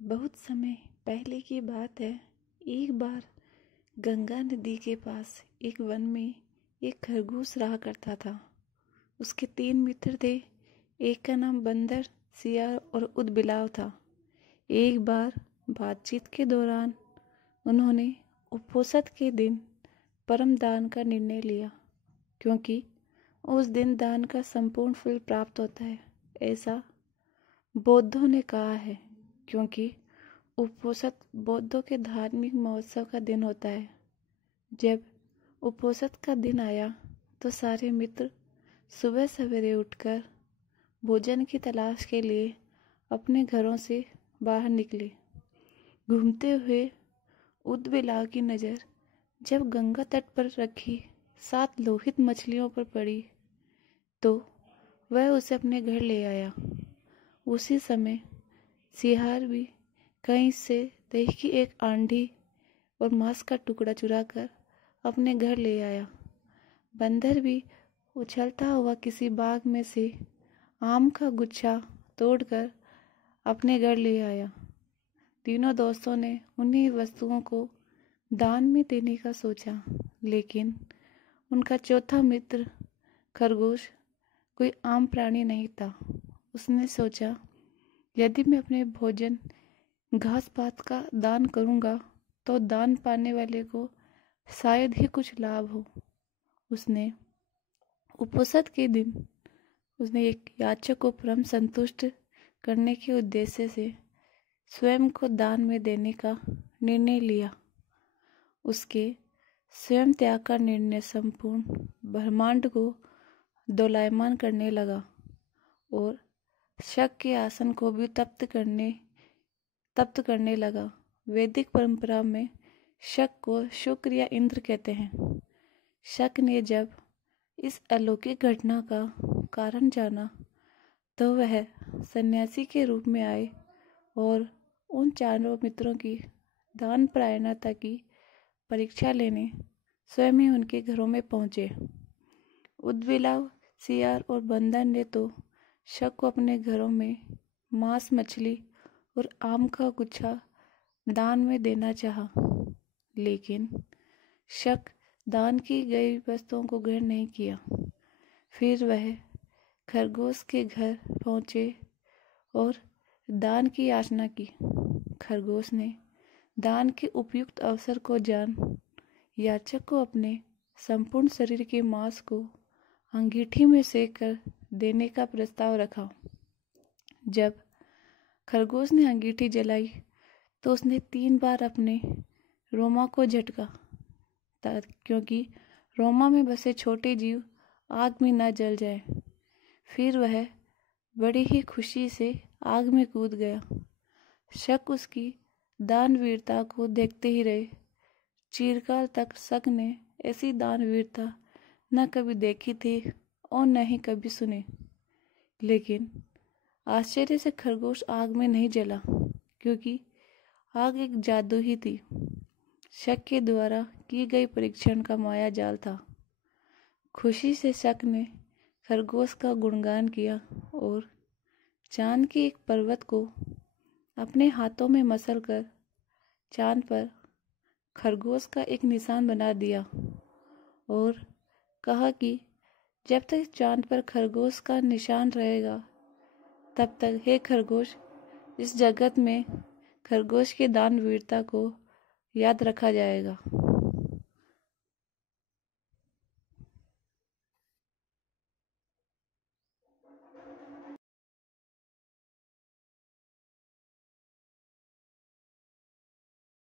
बहुत समय पहले की बात है। एक बार गंगा नदी के पास एक वन में एक खरगोश रहा करता था। उसके 3 मित्र थे। एक का नाम बंदर, सियार और ऊदबिलाव था। एक बार बातचीत के दौरान उन्होंने उपोषद के दिन परम दान का निर्णय लिया, क्योंकि उस दिन दान का संपूर्ण फल प्राप्त होता है, ऐसा बौद्धों ने कहा है। क्योंकि उपोषद बौद्धों के धार्मिक महोत्सव का दिन होता है। जब उपोषद का दिन आया तो सारे मित्र सुबह सवेरे उठकर भोजन की तलाश के लिए अपने घरों से बाहर निकले। घूमते हुए ऊदबिलाव की नज़र जब गंगा तट पर रखी 7 लोहित मछलियों पर पड़ी तो वह उसे अपने घर ले आया। उसी समय सियार भी कहीं से दही की एक आंधी और मांस का टुकड़ा चुराकर अपने घर ले आया। बंदर भी उछलता हुआ किसी बाग में से आम का गुच्छा तोड़कर अपने घर ले आया। तीनों दोस्तों ने उन्हीं वस्तुओं को दान में देने का सोचा, लेकिन उनका चौथा मित्र खरगोश कोई आम प्राणी नहीं था। उसने सोचा, यदि मैं अपने भोजन घास पात का दान करूंगा तो दान पाने वाले को शायद ही कुछ लाभ हो। उसने उपोषद के दिन एक याचक को परम संतुष्ट करने के उद्देश्य से स्वयं को दान में देने का निर्णय लिया। उसके स्वयं त्याग का निर्णय संपूर्ण ब्रह्मांड को दोलायमान करने लगा और शक के आसन को भी तप्त करने लगा। वैदिक परंपरा में शक को शुक्र या इंद्र कहते हैं। शक ने जब इस अलौकिक घटना का कारण जाना तो वह सन्यासी के रूप में आए और उन चारों मित्रों की दान परायणता की परीक्षा लेने स्वयं ही उनके घरों में पहुंचे। ऊदबिलाव, सियार और बंदर ने तो शक को अपने घरों में मांस, मछली और आम का गुच्छा दान में देना चाहा, लेकिन शक दान की गई वस्तुओं को ग्रहण नहीं किया। फिर वह खरगोश के घर पहुंचे और दान की याचना की। खरगोश ने दान के उपयुक्त अवसर को जान याचक को अपने संपूर्ण शरीर के मांस को अंगीठी में सेक कर देने का प्रस्ताव रखा। जब खरगोश ने अंगीठी जलाई तो उसने 3 बार अपने रोमा को झटका, क्योंकि रोमा में बसे छोटे जीव आग में न जल जाए। फिर वह बड़ी ही खुशी से आग में कूद गया। शक उसकी दानवीरता को देखते ही रहे। चिरकाल तक शक ने ऐसी दानवीरता न कभी देखी थी और न ही कभी सुनी। लेकिन आश्चर्य से खरगोश आग में नहीं जला, क्योंकि आग एक जादू ही थी। शक के द्वारा की गई परीक्षण का माया जाल था। खुशी से शक ने खरगोश का गुणगान किया और चांद के एक पर्वत को अपने हाथों में मसल कर चांद पर खरगोश का एक निशान बना दिया और कहा कि जब तक चांद पर खरगोश का निशान रहेगा तब तक हे खरगोश, इस जगत में खरगोश की दानवीरता को याद रखा जाएगा।